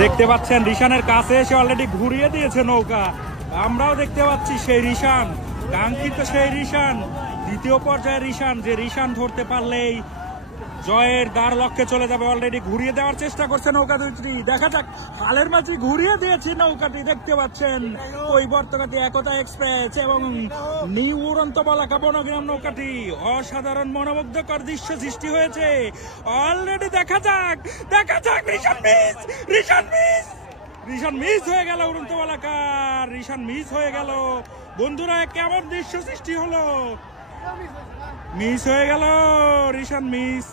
দেখতে পাচ্ছেন রিশানের কাছে এসে অলরেডি ঘুরিয়ে দিয়েছে নৌকা। আমরাও দেখতে পাচ্ছি সেই রিশান, কাঙ্ক্ষিত সেই রিশান, দ্বিতীয় পর্যায়ের রিশান, যে রিশান ধরতে পারলেই জয়ের দ্বার লক্ষ্যে চলে যাবে। অলরেডি ঘুরিয়ে দেওয়ার চেষ্টা করছে নৌকা দুইটি, দেখা যাক। হালের মাঝে ঘুরিয়ে দিয়েছে নৌকাটি, দেখতে পাচ্ছেন কৈবর্তঘাতী একতা এক্সপ্রেস এবং নিউ উড়ন্ত বলাকা বনগ্রাম নৌকাটি। অসাধারণ মনোমুগ্ধকর দৃশ্য সৃষ্টি হয়েছে অলরেডি। দেখা যাক রিশান মিস, রিশান মিস হয়ে গেল উড়ন্ত বলাকার, রিশান মিস হয়ে গেল বন্ধুরা। কেমন দৃশ্য সৃষ্টি হলো, মিস হয়ে গেল রিশান মিস,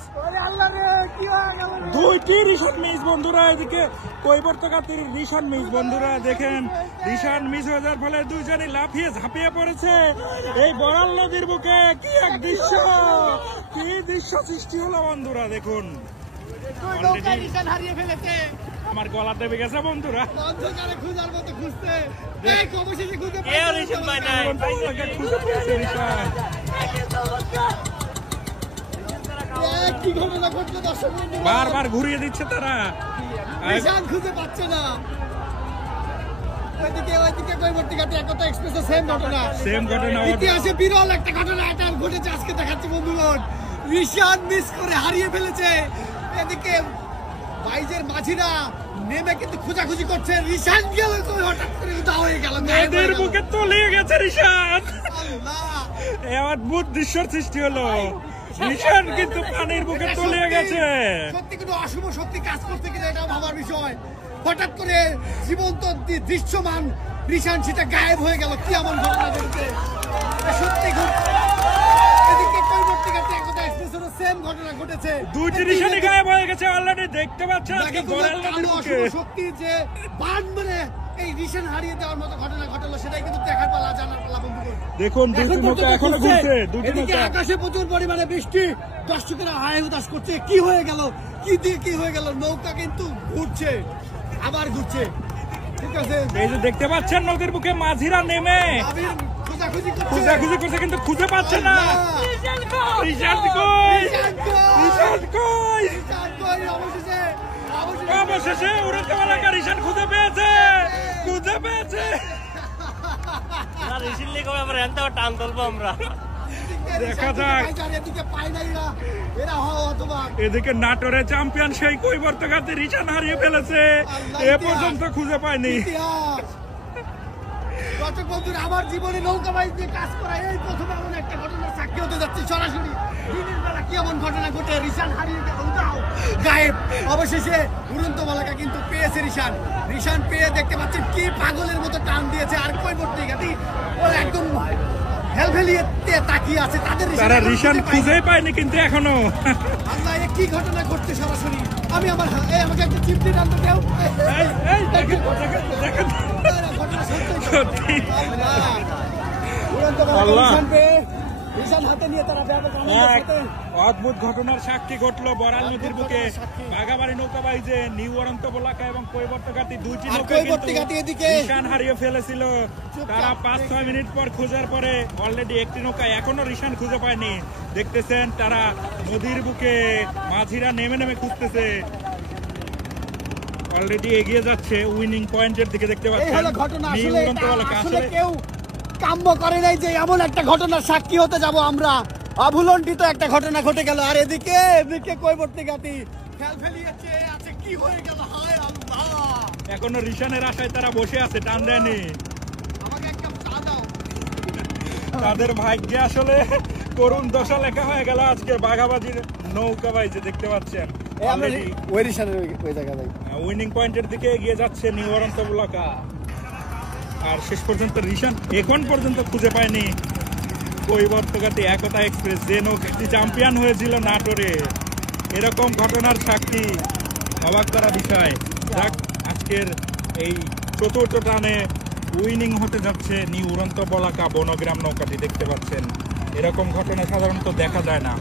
দুইটি রিশান মিস বন্ধুরা। এদিকে কৈবর্তঘাতীর রিশান মিস বন্ধুরা, দেখেন রিশান মিস হয়ে যাওয়ার ফলে দুইজনই লাফিয়ে ঝাঁপিয়ে পড়েছে এই বড়াল নদীর বুকে। কি এক দৃশ্য, কি দৃশ্য সৃষ্টি হলো বন্ধুরা, দেখুন। আমার গলা দেবে গেছে বন্ধুরা, বারবার ঘুরিয়ে দিচ্ছে তারা, খুঁজে পাচ্ছে না। ইতিহাসে বিরল একটা ঘটনা এটা ঘটেছে আজকে, দেখাচ্ছে বন্ধুগণ। রিশান মিস করে হারিয়ে ফেলেছে। এদিকে বাইজের মাঝিরা নেমে কিন্তু খোঁজাখুঁজি করছে। রিশান গেল হঠাৎ করে উধাও হয়ে গেল, নদীর বুকে তলিয়ে গেছে রিশান। অদ্ভুত দৃশ্যের সৃষ্টি হলো, রিশান কিন্তু পানির বুকে তলিয়ে গেছে। সত্যি কিন্তু অশুভ শক্তি কাজ করছে কিনা এটা ভাবার বিষয়। হঠাৎ করে জীবন্ত দৃশ্যমান রিশান সেটা গায়েব হয়ে গেল। কি এমন ঘটনা ঘটেছে সত্যি। এদিকে কৈবর্তঘাতী একতা এক্সপ্রেসেরও সেম ঘটনা ঘটেছে, দুইটি রিশানই গায়েব হয়ে গেছে অলরেডি। দেখতে পাচ্ছেন অশুভ শক্তি যে বান মানে এই রিশান হারিয়ে দেওয়ার মতো ঘটনা ঘটলো, সেটাই কিন্তু দেখার পালা, জানার পালা বন্ধুগণ। দেখুন দুইটি নৌকা এখনো ঘুরছে, এদিকে আকাশে প্রচুর পরিমাণে বৃষ্টি, দর্শকেরা হায় হুতাশ করছে। কি হয়ে গেল, কি হয়ে গেল? নৌকা কিন্তু ঘুরছে, আবার ঘুরছে। ঠিক আছে, এই যে দেখতে পাচ্ছেন নদীর বুকে মাঝিরা নেমে খোঁজাখুঁজি করছে কিন্তু খুঁজে পাচ্ছে না। অবশেষে উড়ন্ত বলাকা রিশান খুঁজে পেয়েছে। টান তুলবো আমরা, দেখা যাক। এদিকে নাটোরে চ্যাম্পিয়ন সেই কৈবর্তঘাতী রিশান হারিয়ে ফেলেছে, এ পর্যন্ত খুঁজে পায়নি। দর্শক বন্ধুরা, আমার জীবনে নৌকা বাইচ নিয়ে কাজ করা এই প্রথম এমন একটা ঘটনার সাক্ষী হতে যাচ্ছি সরাসরি। দিনের বেলা কি এমন ঘটনা ঘটে, রিশান হারিয়ে গায়েব। অবশেষে উড়ন্ত বলাকা কিন্তু পেয়েছে রিশান পেয়ে দেখতে পাচ্ছেন কি পাগলের মতো টান দিয়েছে। আর কৈবর্তঘাতী ও একদম হেলফেলিয়ে তাকিয়ে আছে, তারা রিশান খুঁজেই পায়নি কিন্তু এখনো। আল্লাহ, কি ঘটনা ঘটছে সরাসরি। আমি আমাকে একটা চিমটি টানতে দাও। অদ্ভুত ঘটনার সাক্ষী ঘটলো বড়াল নদীর বুকে। বাঘাবাড়ি নৌকা বাইজে নিউ উড়ন্ত বলাকা এবং কৈবর্তঘাতী দুইটি নৌকা রিশান হারিয়ে ফেলেছিল। তারা 5-6 মিনিট পর খোঁজার পরে অলরেডি একটি নৌকা এখনো রিশান খুঁজে পায়নি। দেখতেছেন তারা নদীর বুকে মাঝিরা নেমে খুঁজতেছে, অলরেডি এগিয়ে যাচ্ছে উইনিং পয়েন্টের দিকে। দেখতে পাচ্ছেন নিউ উড়ন্ত বলাকা। আসলে কেউ কাম্য করে নাই যে এমন একটা ঘটনার সাক্ষী হতে যাব আমরা। অভুলণ্ঠিত একটা ঘটনা ঘটে গেল। আর এদিকে কৈবর্তঘাতী ফেলিয়েছে আছে। কি হয়ে গেল, হায় আল্লাহ। এখনো রিশানের আশায় তারা বসে আছে, টান দেয়নি। আমাকে একটা চা দাও। তাদের ভাগ্যে আসলে করুণ দশা লেখা হয়ে গেল আজকে বাঘাবাজির নৌকা বাইজে। দেখতে পাচ্ছেন উইনিং পয়েন্টের দিকে এগিয়ে যাচ্ছে নিউ উড়ন্ত বলাকা। আর শেষ পর্যন্ত রিশান এখন পর্যন্ত খুঁজে পায়নি কৈবর্তঘাতী একতা এক্সপ্রেস, যে নৌকাটি চ্যাম্পিয়ন হয়েছিল নাটোরে। এরকম ঘটনার সাক্ষী, অবাক করা বিষয়। যাক, আজকের এই চতুর্থ টানে উইনিং হতে যাচ্ছে নিউ উড়ন্ত বলাকা বনগ্রাম নৌকাটি। দেখতে পাচ্ছেন এরকম ঘটনা সাধারণত দেখা যায় না।